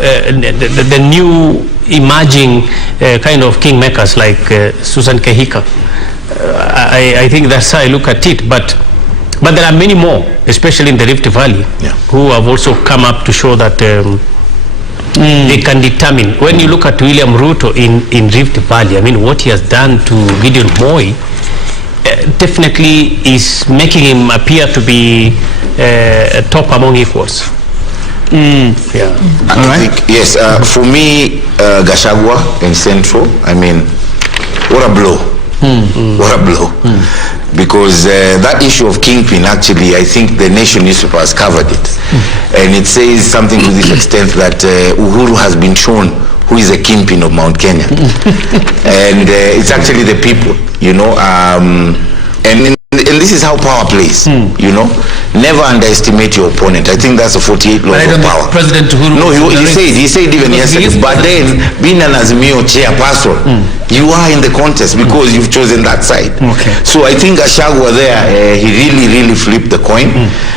the new emerging kind of kingmakers like Susan Kehika. I think that's how I look at it. But there are many more, especially in the Rift Valley, who have also come up to show that they can determine. When you look at William Ruto in Rift Valley, I mean, what he has done to Gideon Moi definitely is making him appear to be top among equals. Yeah. I think, yes, for me, Gachagua in Central, I mean, what a blow. What a blow. Because that issue of kingpin, actually, I think the Nation newspaper has covered it. And it says something to this extent that Uhuru has been shown who is a kingpin of Mount Kenya. And it's actually the people, you know. And this is how power plays, you know. Never underestimate your opponent. I think that's a 48 law of power. President Uhuru. No, he said even yesterday. But then, being an Azimio chairperson, you are in the contest because you've chosen that side. Okay. So I think Gachagua there, he really flipped the coin.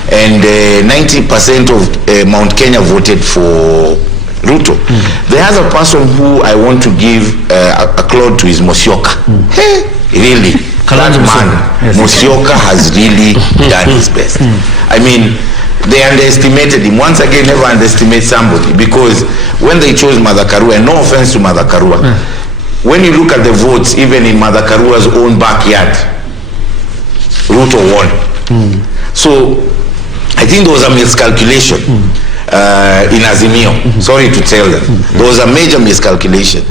And 90% of Mount Kenya voted for Ruto. The other person who I want to give a cloud to is Musyoka. Hey, really. That man, Musyoka has really done his best. I mean, they underestimated him. Once again, never underestimate somebody, because when they chose Martha Karua, and no offense to Martha Karua, when you look at the votes, even in Martha Karua's own backyard, Ruto won. So I think there was a miscalculation in Azimio. Sorry to tell them. There was a major miscalculation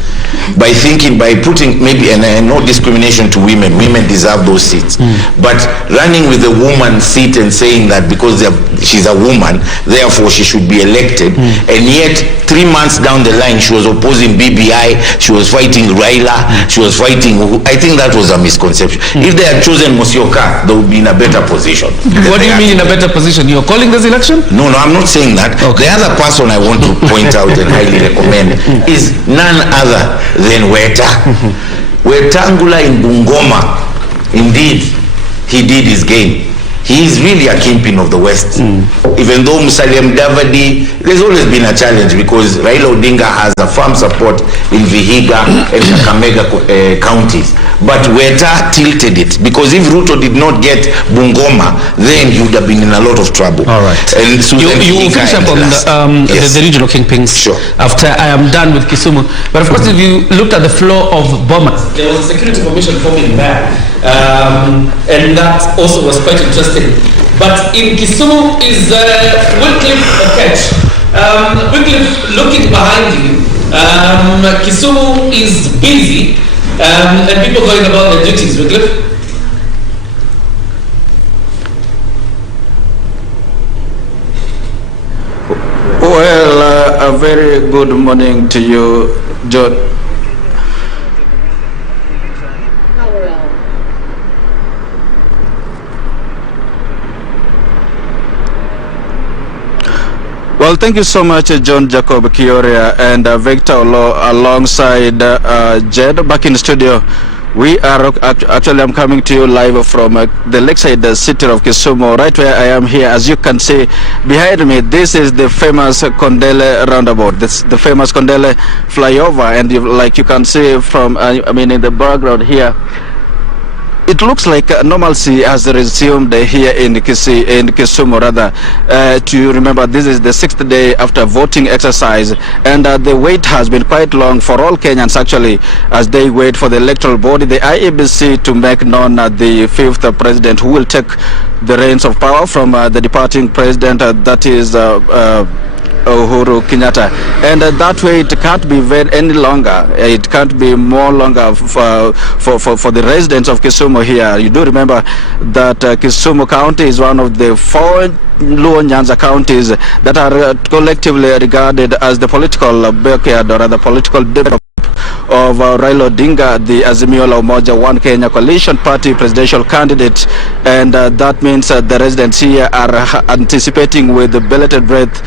by thinking, by putting maybe, and no discrimination to women deserve those seats, but running with the woman seat and saying that because she's a woman, therefore she should be elected, and yet 3 months down the line she was opposing BBI, she was fighting Raila, she was fighting, I think that was a misconception. If they had chosen Musyoka, they would be in a better position. What do you mean in a better position? You're calling this election? No, I'm not saying that. Okay. The other person I want to point out and highly recommend is none other than Weta. Wetangula in Bungoma, indeed, he did his game. He is really a kingpin of the West. Even though Musalia Mudavadi, there's always been a challenge because Raila Odinga has a firm support in Vihiga and Kakamega counties. But Weta tilted it, because if Ruto did not get Bungoma, then he would have been in a lot of trouble. All right. And you will finish up on the regional kingpins after I am done with Kisumu. But of course, if you looked at the floor of Bomas, there was a security formation forming there. And that also was quite interesting. But in Kisumu is Wycliffe catch. Wycliffe, looking behind you, Kisumu is busy and people going about their duties. Wycliffe? Well, a very good morning to you, John. Well, thank you so much, John Jacob Kioria and Victor Olo, alongside Jed back in the studio. We are actually, I'm coming to you live from the lakeside city of Kisumu, right where I am here. As you can see behind me, this is the famous Kondele roundabout. This the famous Kondele flyover, and like you can see from, in the background here, it looks like normalcy has resumed here in Kisumu, rather. To remember, this is the 6th day after voting exercise, and the wait has been quite long for all Kenyans, actually, as they wait for the electoral body, the IEBC, to make known the 5th president who will take the reins of power from the departing president, that is Uhuru Kenyatta. And that way it can't be any longer. It can't be more longer for the residents of Kisumu here. You do remember that Kisumu County is one of the 4 Luo Nyanza counties that are collectively regarded as the political backyard, or the political development of Raila Odinga, the Azimio la Umoja One Kenya coalition party presidential candidate. And that means the residents here are anticipating with bated breath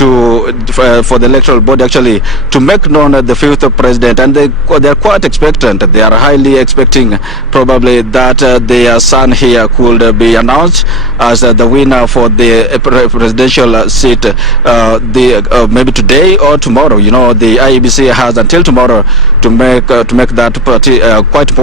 for the electoral body actually to make known the fifth president, and they are quite expectant. They are highly expecting probably that their son here could be announced as the winner for the presidential seat, maybe today or tomorrow. You know, the IEBC has until tomorrow to make that party quite important.